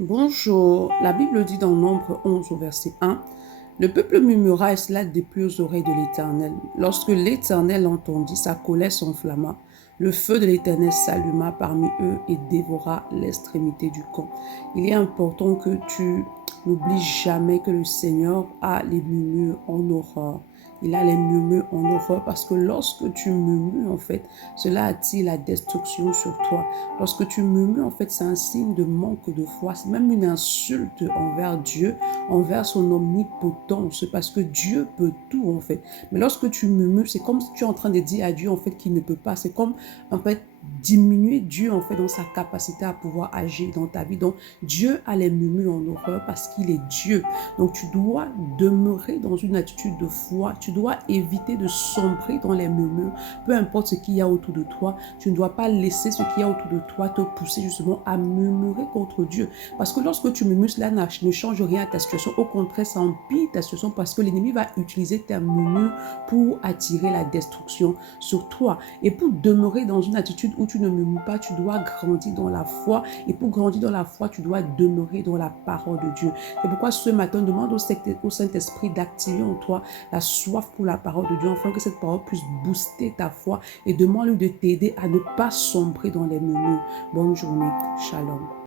Bonjour, la Bible dit dans Nombre 11 au verset 1, le peuple murmura et cela déplut aux oreilles de l'Éternel. Lorsque l'Éternel entendit, sa colère s'enflamma. Le feu de l'Éternel s'alluma parmi eux et dévora l'extrémité du camp. Il est important que tu n'oublies jamais que le Seigneur a les murmures en horreur. Il a les murmures en horreur parce que lorsque tu murmures, en fait, cela attire la destruction sur toi. Lorsque tu murmures, en fait, c'est un signe de manque de foi. C'est même une insulte envers Dieu, envers son omnipotence, parce que Dieu peut tout, en fait. Mais lorsque tu murmures, c'est comme si tu es en train de dire à Dieu, en fait, qu'il ne peut pas. C'est comme, en fait, diminuer Dieu, en fait, dans sa capacité à pouvoir agir dans ta vie. Donc, Dieu a les murmures en horreur parce qu'il est Dieu. Donc, tu dois demeurer dans une attitude de foi. Tu dois éviter de sombrer dans les murmures. Peu importe ce qu'il y a autour de toi, tu ne dois pas laisser ce qu'il y a autour de toi te pousser justement à murmurer contre Dieu. Parce que lorsque tu murmures, cela ne change rien à ta situation. Au contraire, ça empire ta situation parce que l'ennemi va utiliser tes murmures pour attirer la destruction sur toi. Et pour demeurer dans une attitude où tu ne murmures pas, tu dois grandir dans la foi. Et pour grandir dans la foi, tu dois demeurer dans la parole de Dieu. C'est pourquoi ce matin, demande au Saint-Esprit d'activer en toi la soif pour la parole de Dieu, afin que cette parole puisse booster ta foi et demande-lui de t'aider à ne pas sombrer dans les murmures. Bonne journée. Shalom.